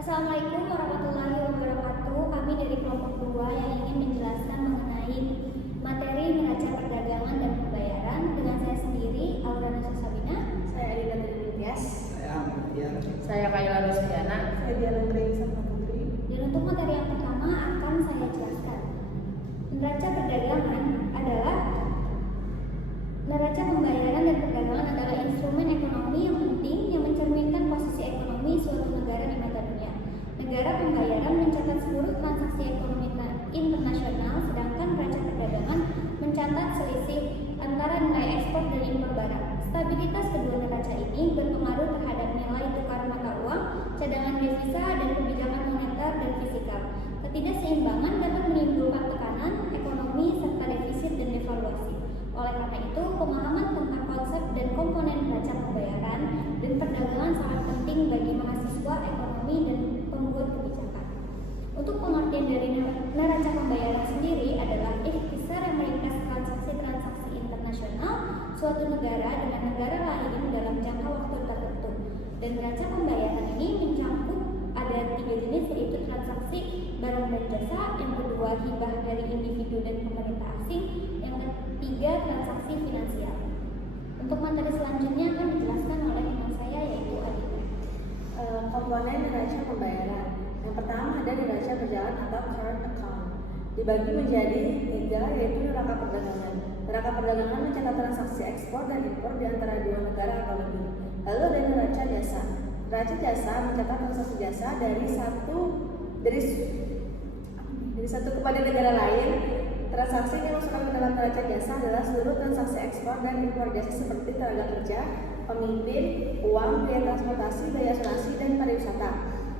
Assalamualaikum warahmatullahi wabarakatuh. Kami dari kelompok 2 yang ingin menjelaskan mengenai materi neraca perdagangan dan pembayaran dengan saya sendiri, Aura Nasa Sabina. Saya Adina Trias. Saya Ahmad Tiar. Saya Kayla Rusdiana. Saya Diana Grace Putri. Dan untuk materi yang pertama akan saya jelaskan. Neraca perdagangan adalah neraca pembayaran dan perdagangan adalah instrumen ekonomi yang penting yang mencerminkan posisi ekonomi suatu negara di mata dunia. Negara pembayaran mencatat seluruh transaksi ekonomi internasional, sedangkan neraca perdagangan mencatat selisih antara nilai ekspor dan impor barang. Stabilitas kedua neraca ini berpengaruh terhadap nilai tukar mata uang, cadangan devisa, dan kebijakan moneter dan fiskal. Ketidakseimbangan dapat menimbulkan tekanan ekonomi serta defisit dan devaluasi. Oleh karena itu, pemahaman tentang konsep dan komponen neraca pembayaran dan perdagangan sangat penting bagi mahasiswa ekonomi dan pembuat kebijakan. Untuk pengertian dari neraca pembayaran sendiri adalah ikhtisar yang meringkas transaksi-transaksi internasional suatu negara dengan negara lain dalam jangka waktu tertentu. Dan neraca pembayaran ini mencakup ada 3 jenis, yaitu transaksi barang dan jasa, yang kedua hibah dari individu dan pemerintah asing, yang ketiga transaksi finansial. Untuk materi selanjutnya akan dijelaskan oleh teman saya, yaitu Adina. Komponen neraca pembayaran. Yang pertama ada neraca berjalan atau current account. Dibagi menjadi 3, yaitu neraca perdagangan. Neraca perdagangan mencatat transaksi ekspor dan impor di antara 2 negara atau lebih. Lalu ada neraca jasa. Neraca jasa mencatat transaksi jasa dari satu kepada negara lain. Transaksi yang masukkan ke dalam neraca jasa adalah seluruh transaksi ekspor dan impor jasa seperti tenaga kerja, pemimpin, uang, biaya transportasi, biaya asuransi, dan pariwisata.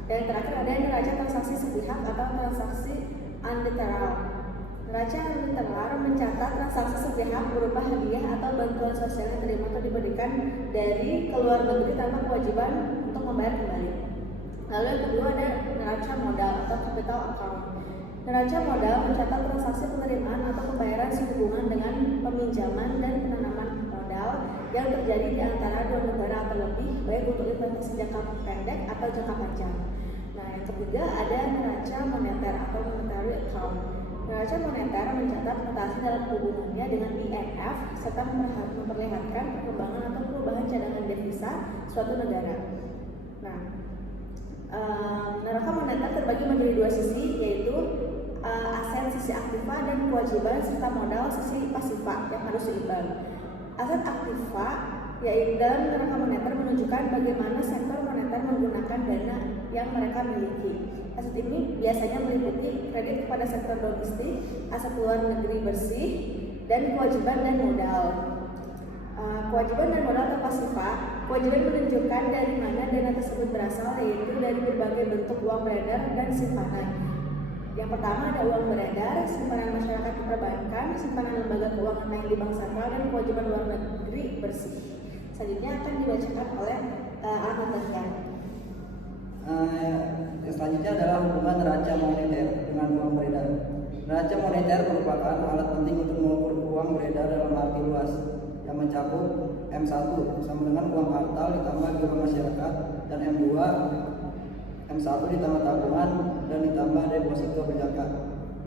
Dan yang terakhir ada neraca transaksi sepihak atau transaksi unilateral. Neraca unilateral mencatat transaksi sepihak berupa hadiah atau bantuan sosial yang diterima atau diberikan dari keluar negeri tanpa kewajiban untuk membayar kembali. Lalu yang kedua ada neraca modal atau capital account. Neraca modal mencatat transaksi penerimaan atau pembayaran sehubungan dengan peminjaman dan penanaman modal yang terjadi di antara 2 negara atau lebih, baik untuk investasi jangka pendek atau jangka panjang. Nah, yang ketiga ada neraca moneter atau monetary account. Neraca moneter mencatat mutasi dalam hubungannya dengan IMF serta memperlihatkan perkembangan atau perubahan cadangan devisa suatu negara. Nah, neraca moneter terbagi menjadi 2 sisi, yaitu aset sisi aktiva dan kewajiban serta modal sisi pasifa yang harus seimbang. Aset aktiva yaitu dalam neraca moneter menunjukkan bagaimana sektor moneter menggunakan dana yang mereka miliki. Aset ini biasanya meliputi kredit kepada sektor domestik, aset luar negeri bersih, dan kewajiban dan modal. Kewajiban dan modal atau pasifa, kewajiban menunjukkan dari mana dana tersebut berasal, yaitu dari berbagai bentuk uang beredar dan simpanan. Yang pertama ada uang beredar, simpanan masyarakat di perbankan, simpanan lembaga keuangan lain di bank sentral, dan kewajiban luar negeri bersih. Selanjutnya akan dibacakan oleh Ahmad Tiar. Yang selanjutnya adalah hubungan neraca moneter dengan uang beredar. Neraca moneter merupakan alat penting untuk mengukur uang beredar dalam arti luas yang mencakup M1 sama dengan uang kartal ditambah giro masyarakat, dan M2 M1 ditambah tabungan dan ditambah deposito berjangka.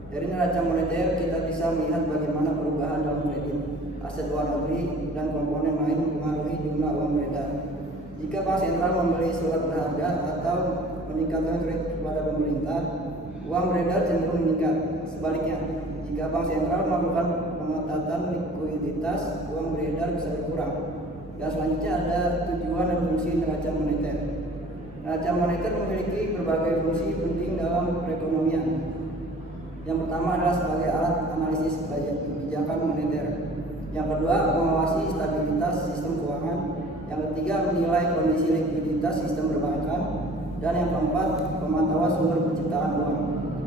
Dari neraca moneter kita bisa melihat bagaimana perubahan dalam kredit, aset luar negeri, dan komponen lain mempengaruhi jumlah uang beredar. Jika bank sentral membeli surat berharga atau meningkatkan kredit kepada pemerintah, uang beredar cenderung meningkat. Sebaliknya, jika bank sentral melakukan pengetatan likuiditas, uang beredar bisa berkurang. Dan selanjutnya ada tujuan dan fungsi neraca moneter. Neraca moneter memiliki berbagai fungsi penting dalam perekonomian. Yang pertama adalah sebagai alat analisis kebijakan moneter. Yang kedua, mengawasi stabilitas sistem keuangan. Yang ketiga, menilai kondisi likuiditas sistem perbankan. Dan yang keempat, pemantauan sumber penciptaan uang.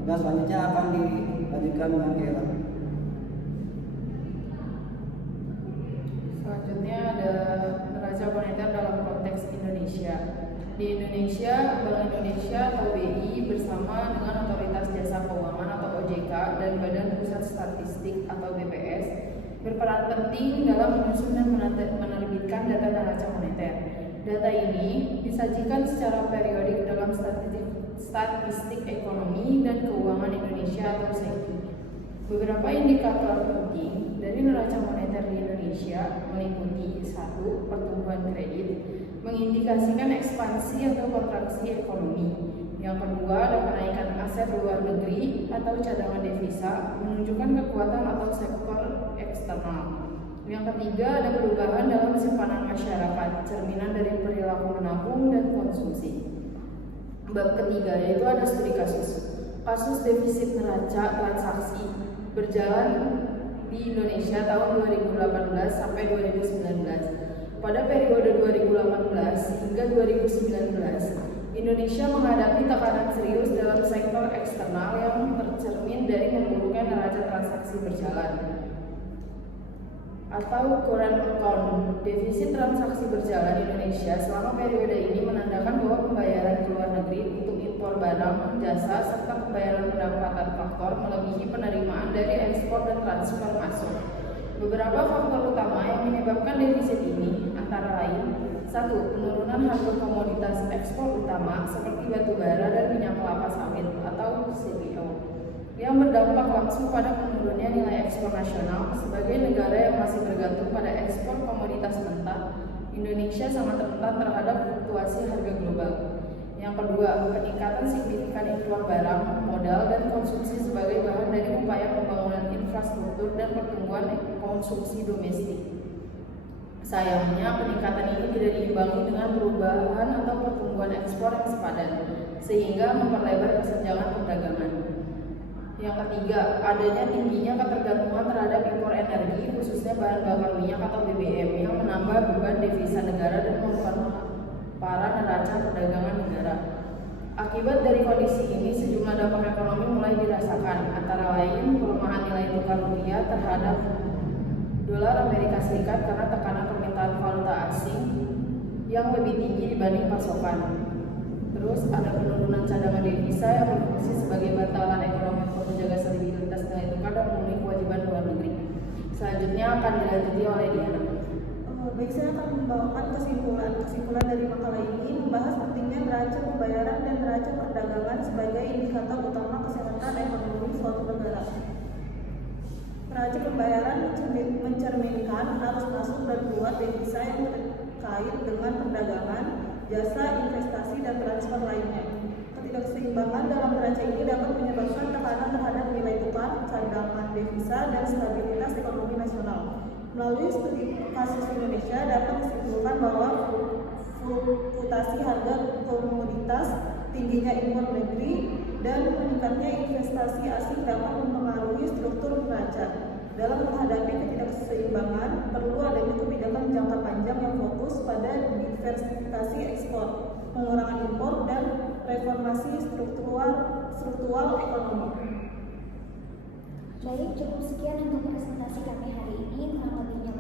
Dan selanjutnya akan dilanjutkan dengan Kayla. Selanjutnya ada neraca moneter dalam konteks Indonesia. Di Indonesia, Bank Indonesia atau BI bersama dengan Otoritas Jasa Keuangan atau OJK dan Badan Pusat Statistik atau BPS berperan penting dalam menyusun dan menerbitkan data neraca moneter. Data ini disajikan secara periodik dalam statistik ekonomi dan keuangan Indonesia atau SEKI. Beberapa indikator penting dari neraca moneter di Indonesia meliputi 1. Pertumbuhan kredit, mengindikasikan ekspansi atau kontraksi ekonomi. Yang kedua, ada kenaikan aset luar negeri atau cadangan devisa, menunjukkan kekuatan atau sektor eksternal. Yang ketiga, ada perubahan dalam simpanan masyarakat, cerminan dari perilaku menabung dan konsumsi. Bab ketiga yaitu ada studi kasus. Kasus defisit neraca transaksi berjalan di Indonesia tahun 2018 sampai 2019. Pada periode 2018 hingga 2019, Indonesia menghadapi tekanan serius dalam sektor eksternal yang tercermin dari memburuknya neraca transaksi berjalan atau current account. Defisit transaksi berjalan Indonesia selama periode ini menandakan bahwa pembayaran ke luar negeri untuk impor barang, jasa, serta pembayaran pendapatan faktor melebihi penerimaan dari ekspor dan transfer masuk. Beberapa faktor utama yang menyebabkan defisit ini antara lain: 1. Penurunan harga komoditas ekspor utama seperti batu bara dan minyak kelapa sawit atau CPO yang berdampak langsung pada menurunnya nilai ekspor nasional. Sebagai negara yang masih bergantung pada ekspor komoditas mentah, Indonesia sangat rentan terhadap fluktuasi harga global. Yang kedua, peningkatan signifikan impor barang, modal, dan konsumsi sebagai bahan dari upaya pembangunan infrastruktur dan pertumbuhan konsumsi domestik. Sayangnya, peningkatan ini tidak diimbangi dengan perubahan atau pertumbuhan ekspor yang sepadan, sehingga memperlebar kesenjangan perdagangan. Yang ketiga, adanya tingginya ketergantungan terhadap impor energi, khususnya bahan bakar minyak atau BBM, yang menambah beban devisa negara dan memperparah neraca perdagangan negara. Akibat dari kondisi ini, sejumlah dampak ekonomi mulai dirasakan, antara lain pelemahan nilai tukar rupiah terhadap dolar Amerika Serikat karena tekanan permintaan valuta asing yang lebih tinggi dibanding pasokan. Terus ada penurunan cadangan devisa yang berfungsi sebagai bantalan ekonomi untuk menjaga stabilitas nilai tukar dan memenuhi kewajiban luar negeri. Selanjutnya akan dilanjuti oleh Diana. Baik, saya akan membawakan kesimpulan dari makalah ini, membahas pentingnya neraca pembayaran dan neraca perdagangan sebagai indikator utama kesehatan ekonomi suatu negara. Neraca pembayaran mencerminkan arus masuk dan keluar devisa yang terkait dengan perdagangan, jasa, investasi, dan transfer lainnya. Ketidakseimbangan dalam neraca ini dapat menyebabkan tekanan terhadap nilai tukar, cadangan devisa, dan stabilitas ekonomi nasional. Melalui studi kasus Indonesia dapat disimpulkan bahwa fluktuasi harga komoditas, tingginya impor negeri, dan meningkatnya investasi asing dapat mempengaruhi struktur neraca. Dalam menghadapi ketidakseimbangan, perlu adanya kebijakan jangka panjang yang fokus pada diversifikasi ekspor, pengurangan impor, dan reformasi struktural ekonomi. Baik, cukup sekian untuk presentasi kami hari ini. Kurang lebihnya